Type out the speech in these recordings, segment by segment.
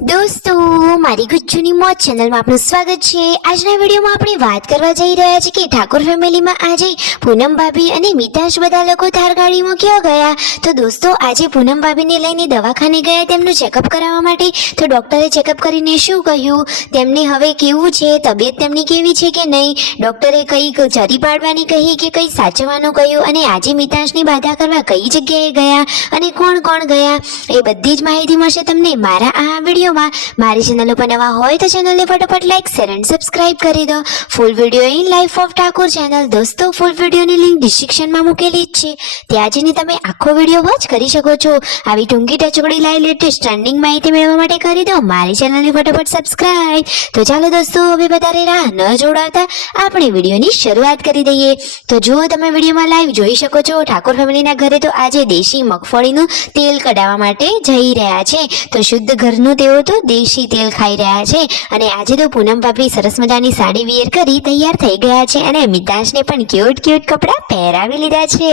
દોસ્તો, મારી ગુજ્જુની મોજ ચેનલમાં આપનું સ્વાગત છે। આજના વિડીયોમાં આપણે વાત કરવા જઈ રહ્યા છીએ કે ઠાકોર ફેમિલીમાં આજે પૂનમ ભાભી અને મિતાશ બધા લોકો થાર ગાડીમાં ક્યાં ગયા। તો દોસ્તો, આજે પૂનમ ભાભીને લઈને દવાખાને ગયા તેમનું ચેકઅપ કરાવવા માટે। તો ડોક્ટરે ચેકઅપ કરીને શું કહ્યું, તેમને હવે કેવું છે, તબિયત તેમની કેવી છે કે નહીં, ડોક્ટરે કઈ જરી પાડવાની કહી કે કઈ સાચવવાનું કહ્યું, અને આજે મિતાશની બાધા કરવા કઈ જગ્યાએ ગયા અને કોણ કોણ ગયા, એ બધી જ માહિતી મળશે તમને મારા આ વિડીયોમાં। મારી ચેનલ ઉપર નવા હોય તો ચેનલને ફટાફટ લાઈક શેર અને સબસ્ક્રાઇબ કરી દો। Full video in life of Thakor channel દોસ્તો, ફૂલ વિડીયોની લિંક ડિસ્ક્રિપ્શનમાં મૂકેલી જ છે, ત્યાં જઈને તમે આખો વિડીયો વોચ કરી શકો છો। આવી ટૂંકી ટચોડી લાઈવ લેટેસ્ટ ટ્રેન્ડિંગ માહિતી મેળવવા માટે કરી દો મારી ચેનલને ફટાફટ સબસ્ક્રાઇબ। તો ચાલો દોસ્તો, હવે વધારે રાહ ન જોડાવતા આપણે વિડીયોની શરૂઆત કરી દઈએ। તો જુઓ, તમે વિડીયોમાં લાઈવ જોઈ શકો છો ઠાકોર ફેમિલીના ઘરે તો આજે દેશી મગફળીનું તેલ કઢાવવા માટે જઈ રહ્યા છે। તો શુદ્ધ ઘરનું તેઓ તો દેશી તેલ ખાઈ રહ્યા છે, અને આજે તો પૂનમ ભાભી સરસ મજાની સાડી વિયર કરી તૈયાર થઈ ગયા છે, અને મિતાશને પણ ક્યુટ ક્યુટ કપડાં પહેરાવી લીધા છે।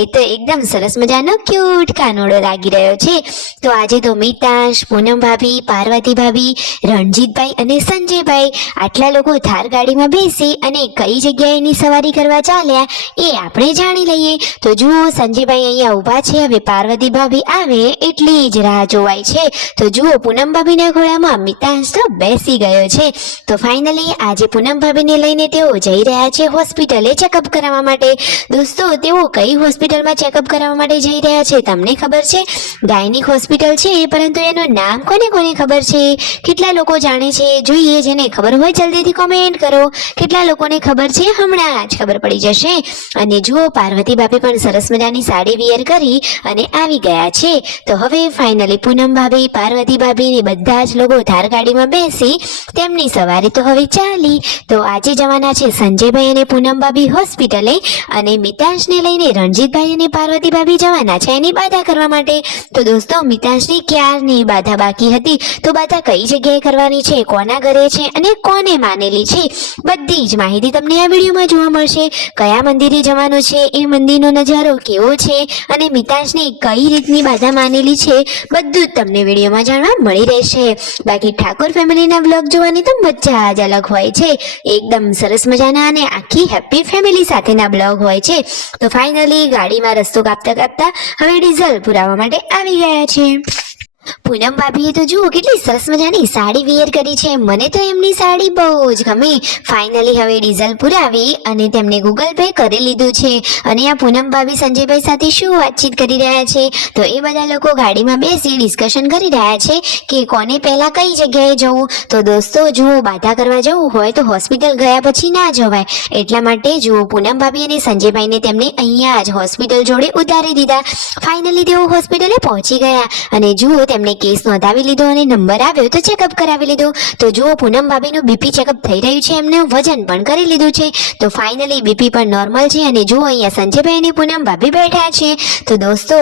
એ તો એકદમ સરસ મજાનો ક્યુટ કાનોડો લાગી રહ્યો છે। તો આજે તો મિતાશ, પૂનમ ભાભી, પાર્વતી ભાભી, રણજીતભાઈ અને સંજયભાઈ આટલા લોકો થાર ગાડીમાં બેસી અને કઈ જગ્યાએની સવારી કરવા ચાલ્યા એ આપણે જાણી લઈએ। તો જુઓ, સંજયભાઈ અહીંયા ઊભા છે, હવે પાર્વતી ભાભી આવે એટલી જ રાહ જોવાય છે। તો જુઓ, પૂનમ ભાભીના ખોળામાં મિતાશ તો બેસી ગયો છે। તો ફાઇનલી આજે પૂનમ ભાભીને લઈને તેઓ જઈ રહ્યા છે હોસ્પિટલે ચેકઅપ કરાવવા માટે। દોસ્તો, તેઓ કઈ હોસ્પિટલમાં ચેકઅપ કરાવવા માટે જઈ રહ્યા છે તમને ખબર છે? ગાયનિક હોસ્પિટલ છે, પરંતુ એનું નામ કોને કોને ખબર છે? કેટલા લોકો જાણે છે? જોઈએ, જેને ખબર હોય જલ્દીથી કોમેન્ટ કરો। કેટલા લોકોને ખબર છે? હમણાં જ ખબર પડી જશે। અને જુઓ, પાર્વતી ભાભી પણ સરસ મજાની સાડી વિયર કરી અને આવી ગયા છે। તો હવે ફાઇનલી પૂનમ ભાભી, પાર્વતી ભાભી ને બધા જ લોકો થાર ગાડીમાં બેસી તેમની સવારી તો હવે ચાલી। તો આજે જવાના છે સંજયભાઈ અને પૂનમ ભાભી હોસ્પિટલે, અને મિતાશને લઈને રણજીતભાઈ અને પાર્વતી ભાભી જવાના છે એની બાધા કરવા માટે। તો દોસ્તો, મિતાશની ક્યારની બાધા બાકી હતી, તો બાધા કઈ જગ્યાએ કરવાની છે, કોના ઘરે છે અને કોને માનેલી છે, બધી જ માહિતી તમને આ વિડીયોમાં જોવા મળશે। કયા મંદિરે જવાનું છે, એ મંદિરનો નજારો કેવો છે, અને મિતાશને કઈ રીતની બાધા માનેલી છે, બધું જ તમને વિડીયોમાં જાણવા મળી રહેશે। બાકી ઠાકોર ફેમિલીના બ્લોગ જોવાની તો મજા જ અલગ હોય છે, એકદમ સરસ મજાના અને આખી હેપી ફેમિલી સાથેના બ્લોગ હોય છે। તો ફાઇનલી ગાડીમાં રસ્તો કાપતા કાપતા હવે ડીઝલ પુરાવવા માટે આવી ગયા છે। પૂનમ ભાભીએ તો જુઓ કેટલી સરસ મજાની સાડી વિયર કરી છે, મને તો એમની સાડી બહુ જ ગમી। ફાઇનલી હવે ડીઝલ પુરાવી અને તેમને ગૂગલ પે કરી લીધું છે, અને આ પૂનમ ભાભી સંજયભાઈ સાથે શું વાતચીત કરી રહ્યા છે, તો એ બધા લોકો ગાડીમાં બેસી ડિસ્કશન કરી રહ્યા છે કે કોને પહેલા કઈ જગ્યાએ જવું। તો દોસ્તો જુઓ, બાધા કરવા જવું હોય તો હોસ્પિટલ ગયા પછી ના જવાય, એટલા માટે જુઓ પૂનમ ભાભી અને સંજયભાઈને તેમને અહીંયા જ હોસ્પિટલ જોડે ઉતારી દીધા। ફાઇનલી તેઓ હોસ્પિટલે પહોંચી ગયા, અને જુઓ તેમને કેસ નોંધાવી લીધો અને નંબર આવ્યો તો ચેકઅપ કરાવી લીધો। તો જુઓ, પૂનમ ભાભીનું બીપી ચેકઅપ થઈ રહ્યું છે, એમને વજન પણ કરી લીધું છે। તો ફાઇનલી બીપી પણ નોર્મલ છે, અને જુઓ અહીંયા સંજયભાઈ અને પૂનમ ભાભી બેઠા છે। તો દોસ્તો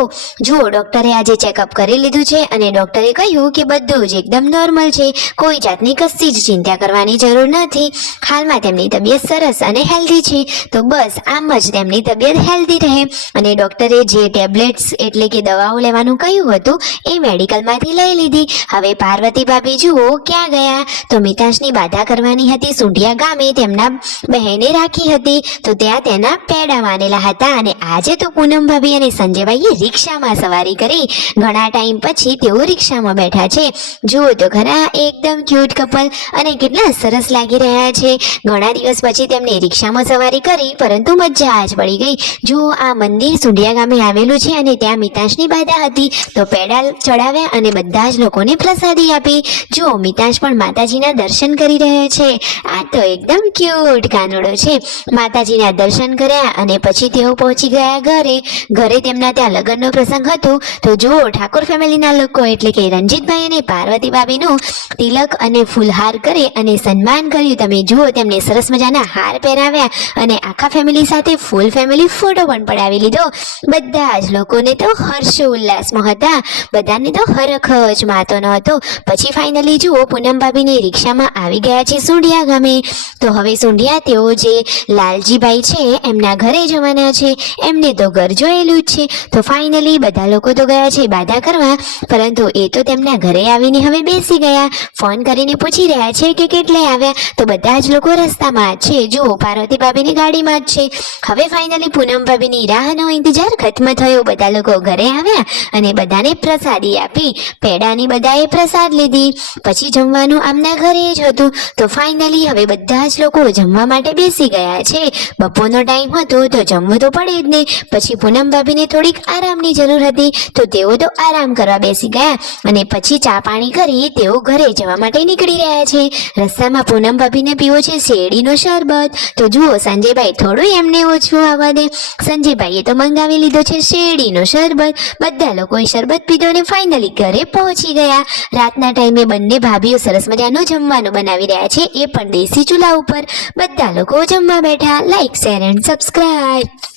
જુઓ, ડોક્ટરે આજે ચેકઅપ કરી લીધું છે, અને ડોક્ટરે કહ્યું કે બધું જ એકદમ નોર્મલ છે, કોઈ જાતની કશી જ ચિંતા કરવાની જરૂર નથી। હાલમાં તેમની તબિયત સરસ અને હેલ્ધી છે, તો બસ આમ જ તેમની તબિયત હેલ્ધી રહે। અને ડોક્ટરે જે ટેબ્લેટ્સ એટલે કે દવાઓ લેવાનું કહ્યું હતું એ મેડિકલમાંથી લઈ લીધી। હવે પાર્વતી ભાભી જુઓ ક્યાં ગયા, તો મિતાશની બાધા કરવાની હતી સુંઢિયા ગામે, તેમના બહેને રાખી હતી, તો ત્યાં તેના પેડા માનેલા હતા। અને આજે તો પૂનમ ભાભી અને સંજયભાઈએ રિક્ષામાં સવારી કરી, ઘણા ટાઈમ પછી તેઓ રિક્ષામાં બેઠા છે। જુઓ તો ખરા, એકદમ ક્યુટ કપલ, અને કેટલા સરસ લાગી રહ્યા છે। ઘણા દિવસ પછી તેમને રિક્ષામાં સવારી કરી, પરંતુ મજા જ પડી ગઈ। જુઓ, આ મંદિર સુંઢિયા ગામે આવેલું છે, અને ત્યાં મિતાશની બાધા હતી, તો પેડા ચડાવ્યા અને બધા જ લોકોને પ્રસાદી આપી। જુઓ, મિતાશ પણ માતાજીના દર્શન કરી રહ્યો છે, આ તો એકદમ ક્યુટ કાનોડો છે। માતાજીના દર્શન કર્યા અને પછી તેઓ પહોંચી ગયા ઘરે। ઘરે તેમના ત્યાં લગ્નનો પ્રસંગ હતો, તો જુઓ ઠાકોર ફેમિલીના લોકો એટલે કે રણજીતભાઈ અને પાર્વતી ભાભીનું તિલક અને ફૂલહાર કરે અને સન્માન કર્યું। તમે જુઓ, તેમને સરસ મજાના હાર પહેરાવ્યા અને આખા ફેમિલી સાથે ફૂલ ફેમિલી ફોટો પણ પડાવી લીધો। બધા જ લોકોને તો હર્ષોલ્લાસમાં હતા, બધાને તો હરખ જ માતો ન હતો. પછી ફાઇનલી જુઓ પૂનમ ભાભીને રિક્ષામાં આવી ગયા છે સુંઢિયા ગામે. તો હવે સુંઢિયા તેઓ જે લાલજીભાઈ છે એમના ઘરે જવાના છે. એમને તો ઘર જોયેલું જ છે. તો ફાઇનલી બધા લોકો તો ગયા છે બાધા કરવા, પરંતુ એ તો તેમના ઘરે આવીને હવે બેસી ગયા. ફોન કરીને પૂછી રહ્યા છે કે કેટલે આવ્યા. તો બધા જ લોકો રસ્તામાં જ છે. જુઓ પાર્વતી ભાભીની ગાડીમાં જ છે. હવે ફાઇનલી પૂનમ ભાભીની રાહનો ઇંતજાર ખત્મ થયો. બધા લોકો ઘરે આવ્યા અને બધાને પ્રસાદી આપી. પેડાની બધાએ પ્રસાદ લીધી. પછી જમવાનું આમના ઘરે જ હતું. તો ફાઇનલી હવે બધા જ લોકો જમવા માટે બેસી ગયા છે. બપોરનો ટાઈમ હતો તો જમવું તો પડે જ ને. પછી પૂનમ ભાભીને થોડીક આરામની જરૂર હતી તો તેઓ તો આરામ કરવા બેસી ગયા અને પછી ચા પાણી કરી તેઓ ઘરે જવા માટે નીકળી રહ્યા છે. રસ્તામાં પૂનમ ભાભીને પીવો છે શેરડીનો શરબત. તો જુઓ સંજયભાઈ થોડું એમને ઓછું આવવા દે. સંજયભાઈએ તો મંગાવી લીધો છે શેરડીનો શરબત. બધા લોકોએ શરબત પીધો અને ફાઇનલી ઘરે પહોંચી ગયા. રાતના ટાઈમે બંને ભાભીઓ સરસ મજાનું જમવાનું બનાવી રહ્યા છે, એ પણ દેશી ચૂલા ઉપર. બધા લોકો જમવા બેઠા. Like, share and subscribe.